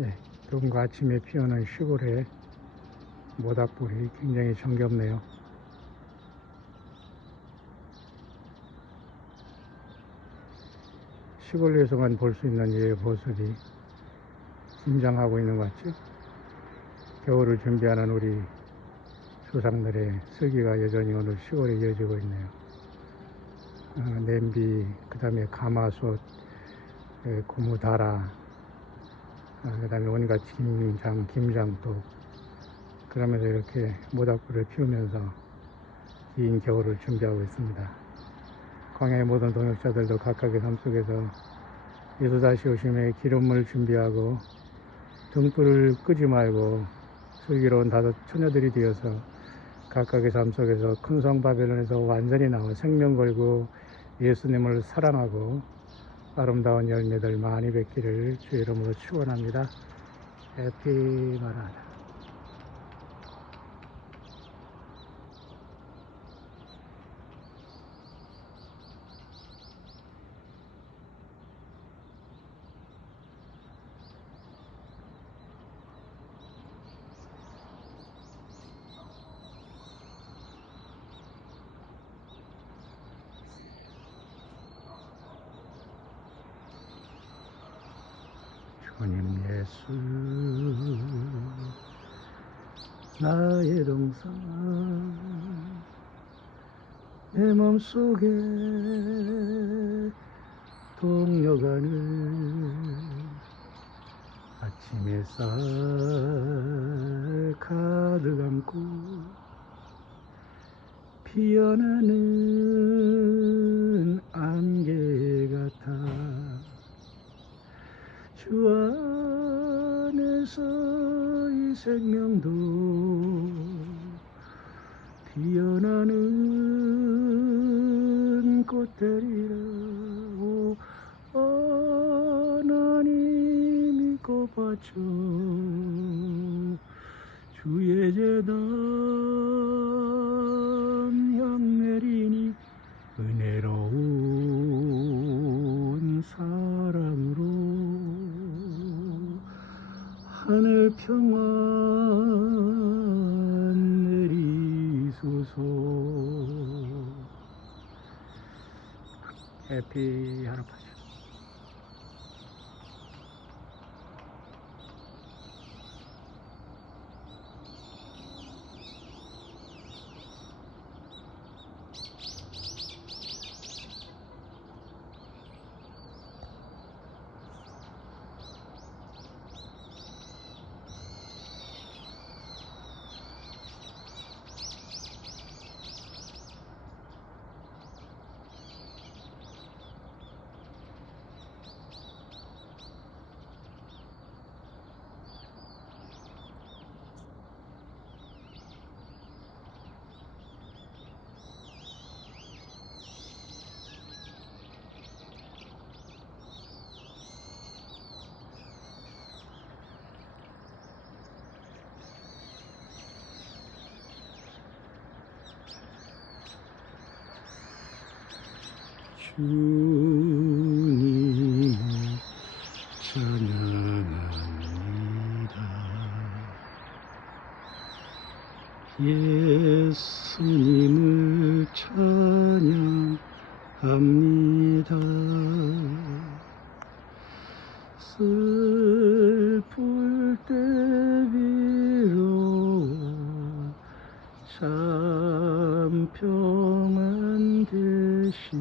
예, 봄과 아침에 피어는 시골의 모닥불이 굉장히 정겹네요. 시골에서만 볼 수 있는 이 모습이 김장하고 있는 것 같죠? 겨울을 준비하는 우리 조상들의 슬기가 여전히 오늘 시골에 이어지고 있네요. 냄비, 그 다음에 가마솥, 고무다라, 그 다음에 온갖 김장, 김장도, 그러면서 이렇게 모닥불을 피우면서 긴 겨울을 준비하고 있습니다. 광야의 모든 동역자들도 각각의 삶 속에서 예수 다시 오심에 기름을 준비하고 등불을 끄지 말고 슬기로운 다섯 처녀들이 되어서 각각의 삶 속에서 큰 성 바벨론에서 완전히 나와 생명 걸고 예수님을 사랑하고 아름다운 열매들 많이 맺기를 주의 이름으로 축원합니다. 해피 마라나. 주님 예수 나의 동산 내 맘속에 동요가는 아침 햇살 가득 안고 피어나는 안개 같아 주 안에서 이 생명도 피어나는 꽃들이라. 오 하나님 믿고 바쳐 주의 재단 향 내리니 은혜로운 사랑으로 하늘 평안 내리소서. 해피 할아버지. 주님을 찬양합니다. 예수님을 찬양합니다. 슬플 때 위로와 참 평안 되시